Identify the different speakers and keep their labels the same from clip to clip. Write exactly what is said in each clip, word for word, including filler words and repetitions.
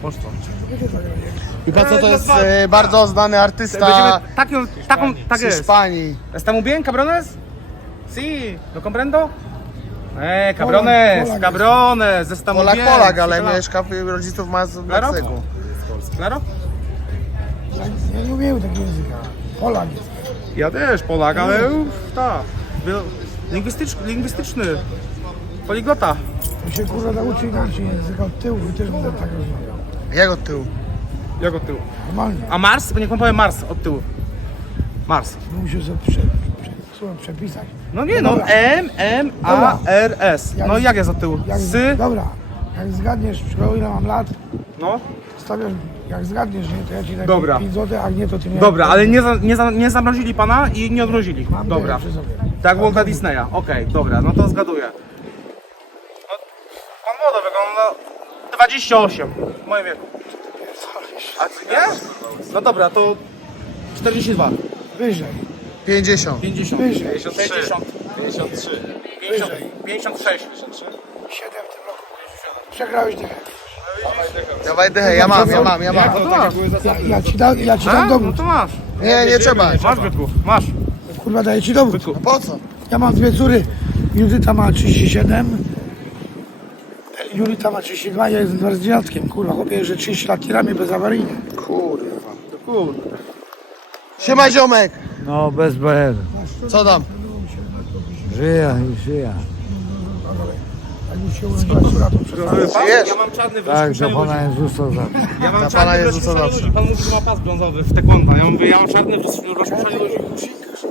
Speaker 1: Pocztą.
Speaker 2: I pan co to jest e, bardzo znany artysta
Speaker 1: Będziemy taką, taką, tak
Speaker 2: z
Speaker 1: jest.
Speaker 2: Hiszpanii.
Speaker 1: ¿Estamos bien, cabrones? Sí, ¿lo comprendo? Eh, cabrones,
Speaker 3: Polak,
Speaker 1: cabrones, estamos
Speaker 2: Polak,
Speaker 1: bien.
Speaker 2: Polak,
Speaker 1: Sí,
Speaker 2: ale
Speaker 1: claro.
Speaker 2: mieszka, rodziców ma z
Speaker 1: Claro?
Speaker 2: Meksyku.
Speaker 1: Claro?
Speaker 3: Ja, ja nie umiem takiego języka. Polak jest.
Speaker 1: Ja też Polak, ale uff, tak. Był Lingwistyczny, lingwistyczny. Poliglota.
Speaker 3: To się kurwa nauczy inaczej języka od tyłu i też będę tak rozmawiał.
Speaker 2: Jak od tyłu?
Speaker 1: Jak od tyłu?
Speaker 3: Normalnie.
Speaker 1: A Mars? Bo niech pan powie Mars od tyłu. Mars.
Speaker 3: Musisz sobie prze, prze, słowo przepisać.
Speaker 1: No nie no,
Speaker 3: Dobra.
Speaker 1: M, M, A, R, S. No i jak jest od tyłu?
Speaker 3: Jak,
Speaker 1: Sy,
Speaker 3: Dobra, jak zgadniesz, przykładowo ile mam lat,
Speaker 1: no.
Speaker 3: stawiasz, jak zgadniesz, nie, to ja ci dam
Speaker 1: Dobra.
Speaker 3: pięć złotych, a nie to ty nie.
Speaker 1: Dobra, ale nie, za, nie, za, nie zamrozili pana i nie odmrozili.
Speaker 3: Mam
Speaker 1: Dobra.
Speaker 3: tyle przy sobie.
Speaker 1: Tak Walta Disneya. Okej, dobra, no to zgaduję. No, pan młodo wygląda dwadzieścia osiem w moim wieku. A ty nie? No dobra, to czterdzieści dwa.
Speaker 3: Wyżej,
Speaker 2: pięćdziesiąt.
Speaker 1: pięćdziesiąt.
Speaker 3: wyżej,
Speaker 1: sześćdziesiąt. pięćdziesiąt trzy. pięćdziesiąt sześć.
Speaker 3: siedem w tym roku. Przegrałeś dychę.
Speaker 2: Dawaj dychę, ja mam, ja mam, ja mam.
Speaker 1: No to masz.
Speaker 3: Ja, ja ci dam, ja ci
Speaker 1: A?
Speaker 3: dam
Speaker 1: No
Speaker 3: dowód.
Speaker 1: to masz.
Speaker 2: Nie, nie trzeba.
Speaker 1: Masz bytku, masz.
Speaker 3: Kurwa, daję ci dowód.
Speaker 2: No po co?
Speaker 3: Ja mam dwie córy. Judyta ma trzydzieści siedem. Julita ma trzydzieści dwa, ja jestem z dziadkiem. Kurwa, chłopie, że trzydzieści lat tiramy bezawaryjnie.
Speaker 2: Kurwa.
Speaker 1: Kurde.
Speaker 2: Siema ziomek.
Speaker 4: No, bez bajeru.
Speaker 2: Co tam?
Speaker 4: Żyja i żyja.
Speaker 3: Jak już się urodziła córa, to przez
Speaker 2: Żyjesz?
Speaker 1: Ja mam czarny w
Speaker 4: Tak,
Speaker 1: rozpuszczeniu
Speaker 4: do Pana
Speaker 1: ludzi.
Speaker 4: Jezusa za.
Speaker 1: Ja mam
Speaker 2: Dla
Speaker 1: czarny
Speaker 2: Pana
Speaker 1: w
Speaker 2: Jezusa
Speaker 1: rozpuszczeniu
Speaker 2: zawsze.
Speaker 1: ludzi. Pan mówi, że ma pas brązowy w taekwondo. Ja mówię, ja mam czarny w roz- rozpuszczeniu ludzi.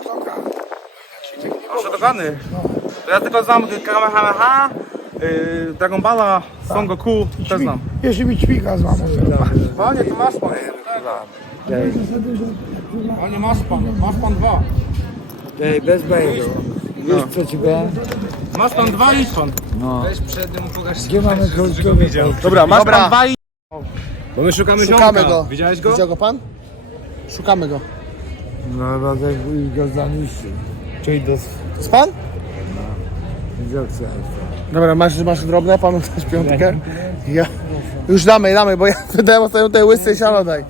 Speaker 1: Proszę dogany. To ja tylko znam Kamehameha, yy, Dragon Balla, Son Goku, też znam.
Speaker 3: Jeszcze mi ćwika z mamą.
Speaker 1: Panie, to masz pan. Panie, masz pan, masz pan dwa.
Speaker 4: Ej, bez bajeru. Już co ci powiem?
Speaker 1: Masz pan dwa i pan.
Speaker 4: No. Gdzie mamy końcowy?
Speaker 1: Dobra, masz
Speaker 2: Dobra.
Speaker 1: pan dwa i... Bo my szukamy
Speaker 2: Szukamy
Speaker 1: ziomka.
Speaker 2: go.
Speaker 1: Widziałeś go?
Speaker 2: Widział go pan? Szukamy go.
Speaker 4: No chyba tak i go zaniszczył.
Speaker 1: Czyli do...
Speaker 2: To jest pan?
Speaker 4: Widział co jest.
Speaker 2: Dobra, masz, masz drobne, panu też piątkę? Ja. Już damy, damy, bo ja wydałem ostatnio tej łysy siano daj.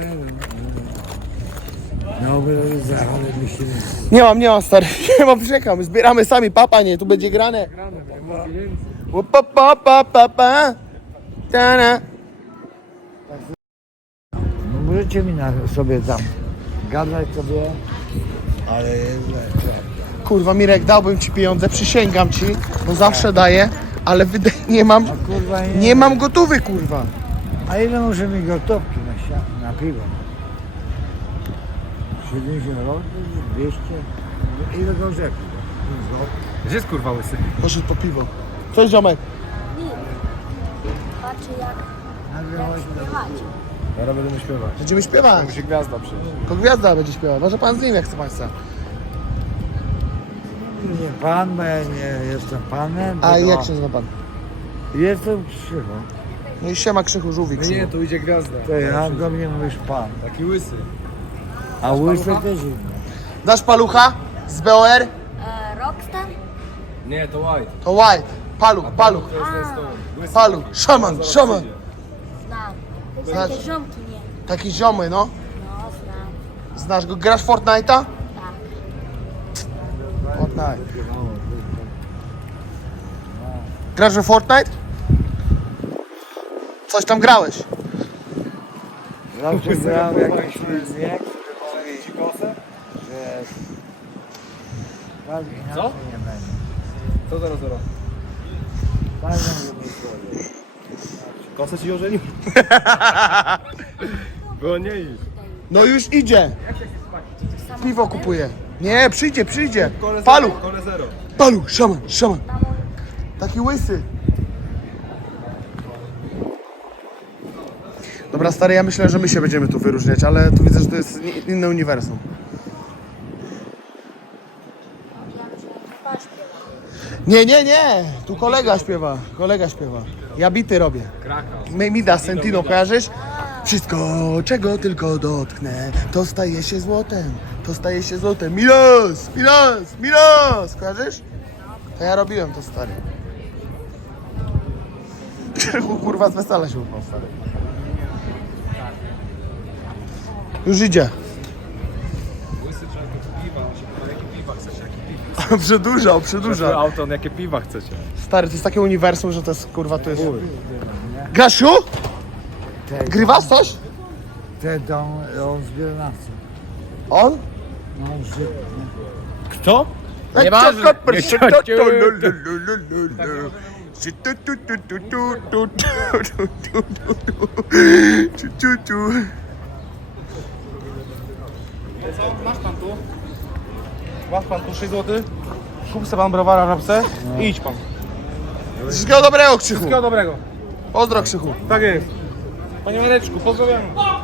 Speaker 4: No, by za, ale myślimy.
Speaker 2: Nie mam, nie mam stary, nie mam, czekam, zbieramy sami, papa nie, tu będzie grane. O, pa, pa, pa, pa, pa. Ta-na.
Speaker 4: No możecie mi na sobie tam gadać sobie, ale
Speaker 2: Kurwa Mirek, dałbym ci pieniądze, przysięgam ci, bo zawsze daję, ale wyda- nie mam,
Speaker 4: a kurwa nie.
Speaker 2: nie mam gotówy kurwa.
Speaker 4: A ile może mi gotówki na, sia- na piwo? siedemdziesiąt złotych, dwieście? Ile go rzekł?
Speaker 1: Gdzie jest kurwa łysy?
Speaker 2: Poszedł po piwo. Cześć ziomek.
Speaker 5: Patrzy jak,
Speaker 4: Nagrywać.
Speaker 5: jak śpiewać.
Speaker 1: Teraz będziemy śpiewać.
Speaker 2: Będziemy śpiewać.
Speaker 1: Musi gwiazda przyjść.
Speaker 2: To gwiazda będzie śpiewać, może pan z nim jak chce państwa.
Speaker 4: Nie pan, bo ja nie jestem panem.
Speaker 2: A
Speaker 4: tylko
Speaker 2: jak się nazywa pan?
Speaker 4: Jestem Krzychu.
Speaker 2: No i siema Krzychu, żółwik.
Speaker 1: No nie, tu idzie gwiazda.
Speaker 4: To ja do mnie mówisz pan.
Speaker 1: Taki łysy.
Speaker 4: A łysy też inny.
Speaker 2: Dasz palucha z B O R?
Speaker 5: E, Rockstar?
Speaker 1: Nie, to white.
Speaker 2: To white. Paluch, paluch,
Speaker 5: A,
Speaker 2: paluch. Szaman, szaman.
Speaker 5: znam. To
Speaker 2: Znasz?
Speaker 5: takie ziomki, nie?
Speaker 2: Taki ziomy, no.
Speaker 5: No, znam.
Speaker 2: Znasz go? Grasz w Fortnite'a?
Speaker 5: Tak.
Speaker 2: Fortnite. Grasz w Fortnite? Coś tam grałeś?
Speaker 4: Zawsze grałem jakiś filmie, który mówi, że tak inaczej
Speaker 1: Co?
Speaker 4: nie będzie.
Speaker 1: Co zero zero?
Speaker 4: Fajnie mi słowie.
Speaker 1: Kosę ci ożenił? Było nie iść.
Speaker 2: No już idzie. Piwo kupuje. Nie, przyjdzie, przyjdzie. Paluch,
Speaker 1: Kole zero.
Speaker 2: paluch, szaman, szaman. Taki łysy. Dobra stary, ja myślę, że my się będziemy tu wyróżniać, ale tu widzę, że to jest ni- inne uniwersum.
Speaker 5: Ja myślę, że pan śpiewa.
Speaker 2: Nie, nie, nie. Tu kolega śpiewa, kolega śpiewa. Ja bity robię.
Speaker 1: Krakał.
Speaker 2: My- Mida, Sentino, kojarzysz? Wszystko, czego tylko dotknę, to staje się złotem, to staje się złotem. Milos, Milos, Milos, kojarzysz? To ja robiłem to, stary. Kurwa, z wesela się upał, stary. Już idzie. Przedłużał, przedłużał.
Speaker 6: Auto, jakie piwa chcecie?
Speaker 2: Stary, to jest takie uniwersum, że to jest kurwa, to jest... Grasiu? Grywasz coś?
Speaker 4: Te dom, on zbiera nas.
Speaker 2: On?
Speaker 4: No, że...
Speaker 6: Kto?
Speaker 2: Nieważne.
Speaker 1: Co? Masz pan tu? Masz pan tu sześć złotych? Kup sobie pan browara w żabce i idź pan.
Speaker 2: Wszystkiego dobrego, Krzychu.
Speaker 1: Wszystkiego dobrego.
Speaker 2: Pozdro, Krzychu.
Speaker 1: Tak jest. Panie Mareczku, pozdrawiam.